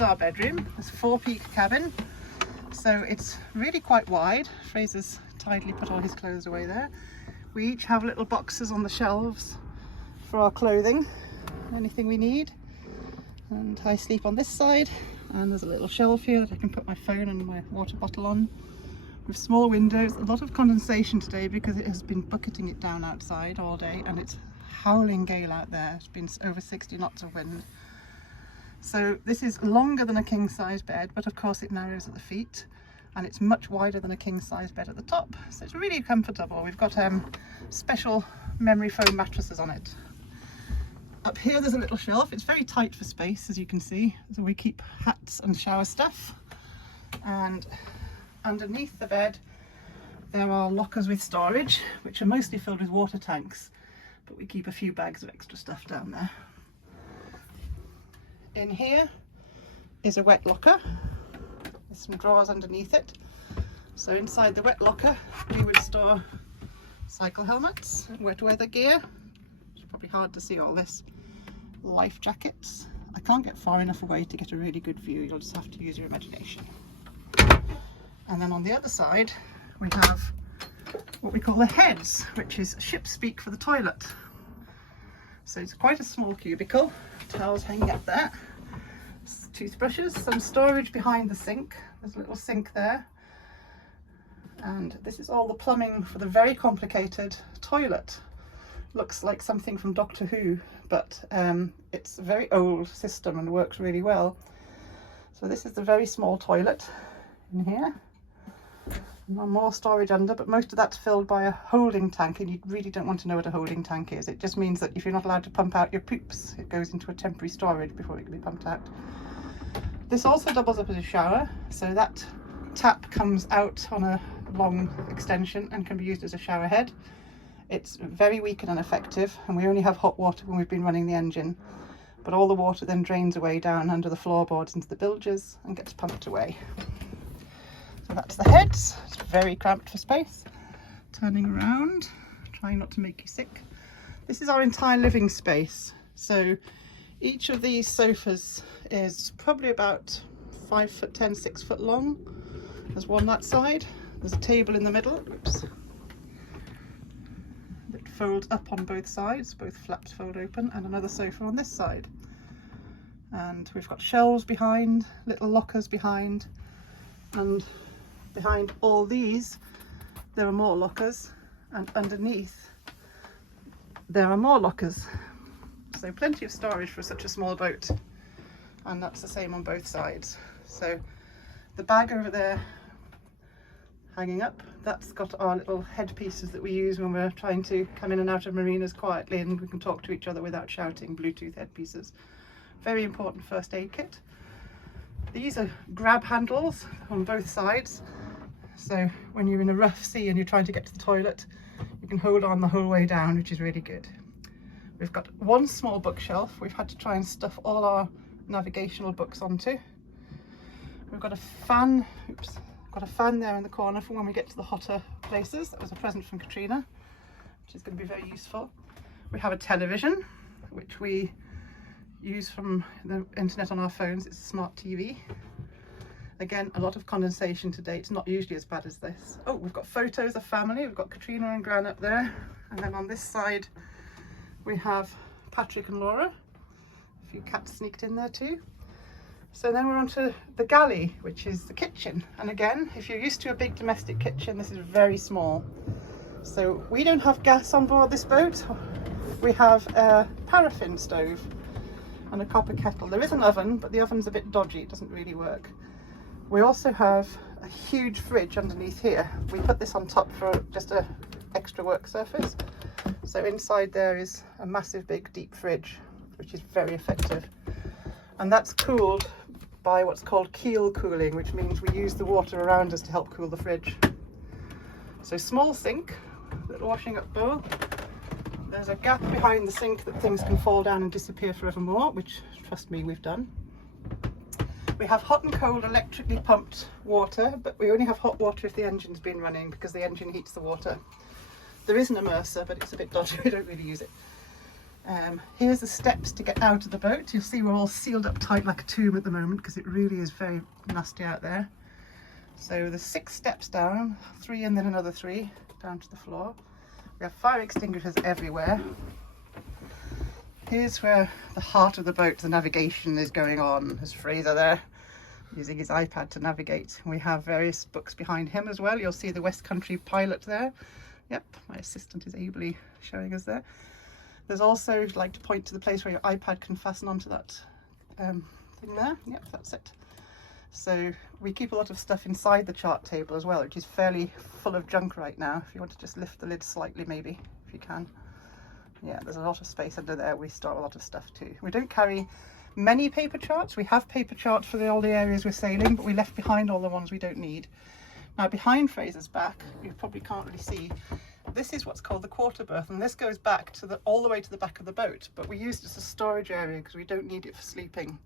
is our bedroom. It's a 4-peak cabin, so it's really quite wide. Fraser's tidily put all his clothes away there. We each have little boxes on the shelves for our clothing, anything we need. And I sleep on this side, and there's a little shelf here that I can put my phone and my water bottle on. With small windows, a lot of condensation today because it has been bucketing it down outside all day, and it's howling gale out there. It's been over 60 knots of wind. So this is longer than a king size bed, but of course it narrows at the feet, and it's much wider than a king size bed at the top. So it's really comfortable. We've got special memory foam mattresses on it. Up here there's a little shelf. It's very tight for space, as you can see, so we keep hats and shower stuff. And underneath the bed there are lockers with storage, which are mostly filled with water tanks, but we keep a few bags of extra stuff down there. In here is a wet locker. There's some drawers underneath it. So inside the wet locker we would store cycle helmets, wet weather gear. Probably hard to see all this. Life jackets. I can't get far enough away to get a really good view. You'll just have to use your imagination. And then on the other side we have what we call the heads, which is ship speak for the toilet. So it's quite a small cubicle. Towels hanging up there. Toothbrushes, some storage behind the sink. There's a little sink there. And this is all the plumbing for the very complicated toilet. Looks like something from Doctor Who, but it's a very old system and works really well. So this is the very small toilet in here. More storage under, but most of that's filled by a holding tank, and you really don't want to know what a holding tank is. It just means that if you're not allowed to pump out your poops, it goes into a temporary storage before it can be pumped out. This also doubles up as a shower, so that tap comes out on a long extension and can be used as a shower head. It's very weak and ineffective, and we only have hot water when we've been running the engine, but all the water then drains away down under the floorboards into the bilges and gets pumped away. So that's the heads. It's very cramped for space. Turning around, trying not to make you sick. This is our entire living space. So each of these sofas is probably about 5'10", 6 foot long. There's one that side. There's a table in the middle. Oops. That folds up on both sides, both flaps fold open, and another sofa on this side. And we've got shelves behind, little lockers behind, and behind all these there are more lockers, and underneath there are more lockers. So plenty of storage for such a small boat, and that's the same on both sides. So the bag over there hanging up, that's got our little headpieces that we use when we're trying to come in and out of marinas quietly and we can talk to each other without shouting. Bluetooth headpieces. Very important first aid kit. These are grab handles on both sides, so when you're in a rough sea and you're trying to get to the toilet, you can hold on the whole way down, which is really good. We've got one small bookshelf we've had to try and stuff all our navigational books onto. We've got a fan, got a fan there in the corner for when we get to the hotter places. That was a present from Katrina, which is going to be very useful. We have a television, which we use from the internet on our phones. It's a smart TV. Again, a lot of condensation today. It's not usually as bad as this. Oh, we've got photos of family. We've got Katrina and Gran up there. And then on this side, we have Patrick and Laura. A few cats sneaked in there too. So then we're on to the galley, which is the kitchen. And again, if you're used to a big domestic kitchen, this is very small. So we don't have gas on board this boat. We have a paraffin stove and a copper kettle. There is an oven, but the oven's a bit dodgy. It doesn't really work. We also have a huge fridge underneath here. We put this on top for just an extra work surface. So inside there is a massive big deep fridge, which is very effective. And that's cooled by what's called keel cooling, which means we use the water around us to help cool the fridge. So small sink, little washing up bowl. There's a gap behind the sink that things can fall down and disappear forevermore, which, trust me, we've done. We have hot and cold electrically pumped water, but we only have hot water if the engine's been running, because the engine heats the water. There is an immerser, but it's a bit dodgy. We don't really use it. Here's the steps to get out of the boat. You'll see we're all sealed up tight like a tomb at the moment because it really is very nasty out there. So there's 6 steps down, 3 and then another 3 down to the floor. We have fire extinguishers everywhere. Here's where the heart of the boat, the navigation, is going on. There's Fraser there using his iPad to navigate. We have various books behind him as well. You'll see the West Country pilot there. Yep, my assistant is ably showing us there. There's also, I'd like to point to the place where your iPad can fasten onto that thing there. Yep, that's it. So we keep a lot of stuff inside the chart table as well, which is fairly full of junk right now. If you want to just lift the lid slightly, maybe, if you can. Yeah, there's a lot of space under there. We store a lot of stuff too. We don't carry many paper charts. We have paper charts for all the areas we're sailing, but we left behind all the ones we don't need. Now behind Fraser's back, you probably can't really see, this is what's called the quarter berth, and this goes back to all the way to the back of the boat, but we use it as a storage area because we don't need it for sleeping.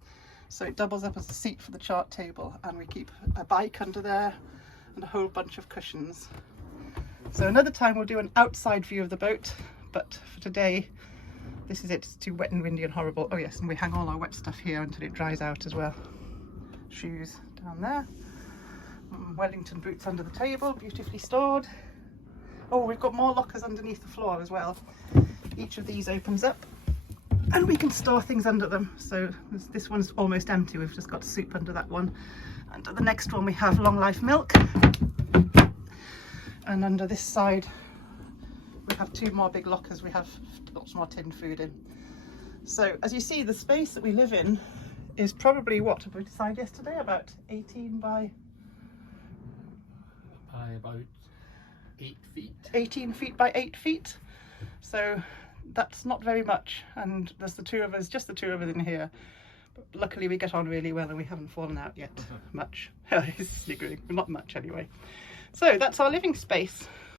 So it doubles up as a seat for the chart table, and we keep a bike under there and a whole bunch of cushions. So another time we'll do an outside view of the boat, but for today this is it. It's too wet and windy and horrible. Oh yes, and we hang all our wet stuff here until it dries out as well. Shoes down there. Wellington boots under the table, beautifully stored. Oh, we've got more lockers underneath the floor as well. Each of these opens up and we can store things under them. So this one's almost empty. We've just got soup under that one. Under the next one we have long life milk. And under this side we have 2 more big lockers. We have lots more tinned food in. So as you see, the space that we live in is probably, what we decided yesterday, about 18 by about 8 feet. 18 feet by 8 feet. So that's not very much, and there's the 2 of us, just the 2 of us in here. But luckily we get on really well and we haven't fallen out yet. Much. He's sniggering, not much anyway. So that's our living space.